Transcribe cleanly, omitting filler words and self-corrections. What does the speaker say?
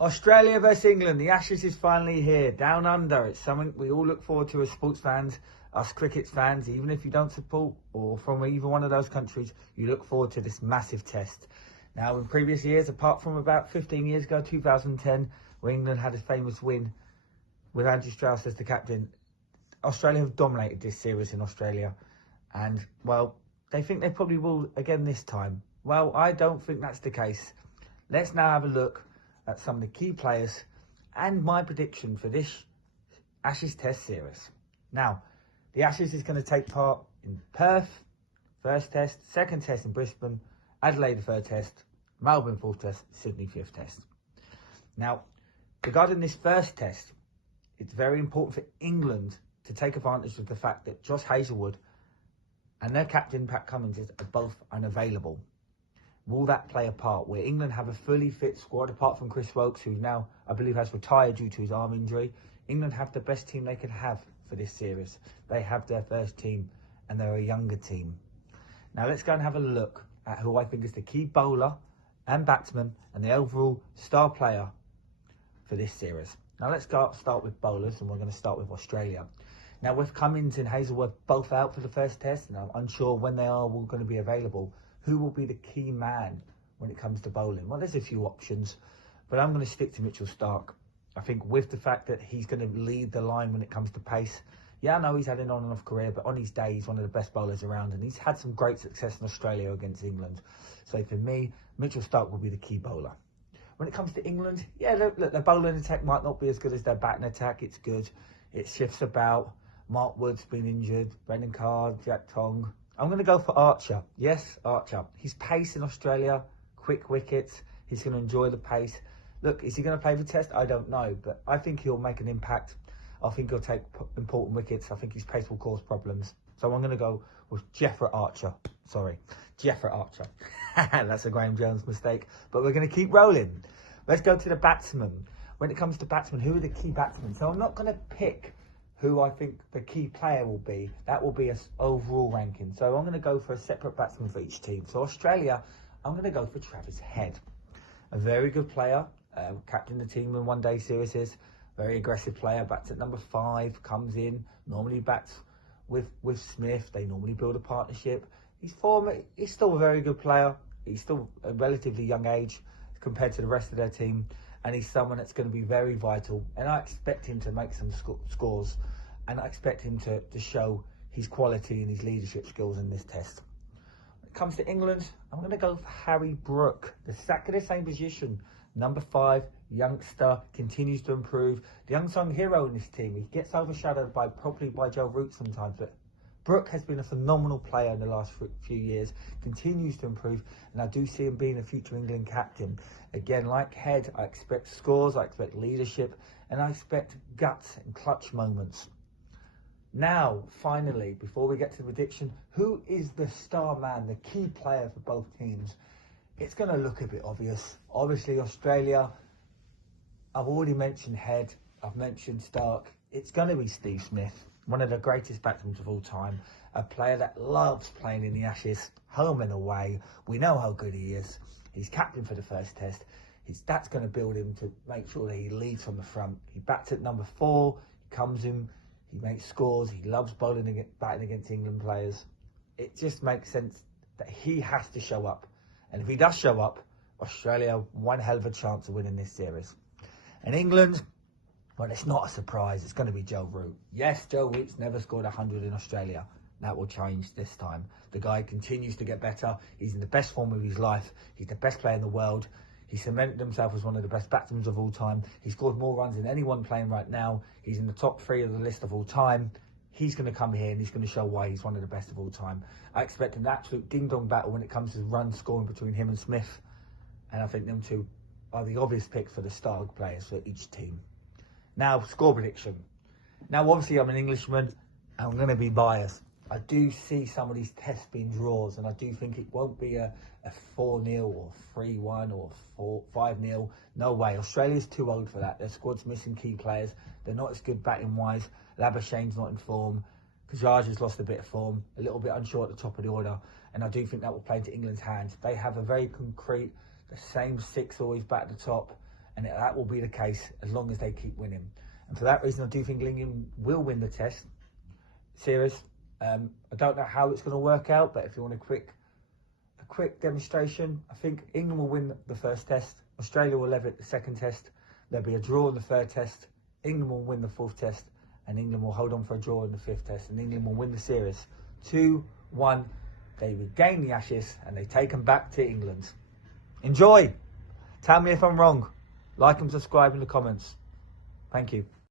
Australia versus England. The Ashes is finally here, down under. It's something we all look forward to as sports fans, us cricket fans. Even if you don't support or from either one of those countries, you look forward to this massive test. Now, in previous years, apart from about 15 years ago, 2010, where England had a famous win with Andrew Strauss as the captain, Australia have dominated this series in Australia. And, well, they think they probably will again this time. Well, I don't think that's the case. Let's now have a look at some of the key players and my prediction for this Ashes Test series. Now, the Ashes is going to take part in Perth, first test, second test in Brisbane, Adelaide, third test, Melbourne, fourth test, Sydney, fifth test. Now, regarding this first test, it's very important for England to take advantage of the fact that Josh Hazlewood and their captain, Pat Cummins, are both unavailable. Will that play a part where England have a fully fit squad, apart from Chris Woakes, who now, I believe, has retired due to his arm injury? England have the best team they could have for this series. They have their first team, and they're a younger team. Now, let's go and have a look at who I think is the key bowler and batsman and the overall star player for this series. Now, let's start with bowlers, and we're going to start with Australia. Now, with Cummins and Hazlewood both out for the first test, and I'm unsure when they are all going to be available, who will be the key man when it comes to bowling? Well, there's a few options, but I'm going to stick to Mitchell Starc. I think with the fact that he's going to lead the line when it comes to pace. Yeah, I know he's had an on and off career, but on his day, he's one of the best bowlers around, and he's had some great success in Australia against England. So for me, Mitchell Starc will be the key bowler. When it comes to England, yeah, look, their bowling attack might not be as good as their batting attack. It's good. It shifts about. Mark Wood's been injured. Brendan Carr, Jack Tong. I'm going to go for Archer. Yes, Archer. His pace in Australia, quick wickets. He's going to enjoy the pace. Look, is he going to play the test? I don't know, but I think he'll make an impact. I think he'll take important wickets. I think his pace will cause problems. So I'm going to go with Jeffrey Archer. Jeffrey Archer. That's a Graham Jones mistake, but we're going to keep rolling. Let's go to the batsmen. When it comes to batsmen, who are the key batsmen? So I'm not going to pick who I think the key player will be. That will be an overall ranking. So I'm going to go for a separate batsman for each team. So Australia, I'm going to go for Travis Head. A very good player, captained the team in one-day series. Very aggressive player, bats at number 5, comes in, normally bats with Smith. They normally build a partnership. He's still a very good player. He's still a relatively young age compared to the rest of their team. And he's someone that's going to be very vital. And I expect him to make some scores. And I expect him to show his quality and his leadership skills in this test. When it comes to England, I'm going to go for Harry Brook. The sack of the same position. Number 5, youngster, continues to improve. The unsung hero in this team. He gets overshadowed probably by Joe Root sometimes. But Brook has been a phenomenal player in the last few years, continues to improve, and I do see him being a future England captain. Again, like Head, I expect scores, I expect leadership, and I expect guts and clutch moments. Now, finally, before we get to the prediction, who is the star man, the key player for both teams? It's going to look a bit obvious. Obviously, Australia, I've already mentioned Head, I've mentioned Starc. It's going to be Steve Smith. One of the greatest batsmen of all time, a player that loves playing in the Ashes, home and away. We know how good he is. He's captain for the first test. That's going to build him to make sure that he leads from the front. He bats at number 4, he comes in, he makes scores, he loves batting against England players. It just makes sense that he has to show up. And if he does show up, Australia, one hell of a chance of winning this series. And England, well, it's not a surprise. It's going to be Joe Root. Yes, Joe Root's never scored 100 in Australia. That will change this time. The guy continues to get better. He's in the best form of his life. He's the best player in the world. He cemented himself as one of the best batsmen of all time. He scored more runs than anyone playing right now. He's in the top 3 of the list of all time. He's going to come here and he's going to show why he's one of the best of all time. I expect an absolute ding-dong battle when it comes to run scoring between him and Smith. And I think them two are the obvious pick for the star players for each team. Now, score prediction. Now, obviously, I'm an Englishman. I'm going to be biased. I do see some of these tests being draws, and I do think it won't be a 4-0 or 3-1 or 5-0. No way. Australia's too old for that. Their squad's missing key players. They're not as good batting-wise. Labuschagne's not in form. Kajaj has lost a bit of form, a little bit unsure at the top of the order, and I do think that will play into England's hands. They have a very concrete, the same 6 always bat at the top, and that will be the case as long as they keep winning. And for that reason, I do think England will win the test series. I don't know how it's going to work out, but if you want a quick demonstration, I think England will win the first test, Australia will level it the second test, there'll be a draw in the third test, England will win the fourth test, and England will hold on for a draw in the fifth test, and England will win the series 2-1. They regain the Ashes and they take them back to England. Enjoy. Tell me if I'm wrong. Like and subscribe in the comments. Thank you.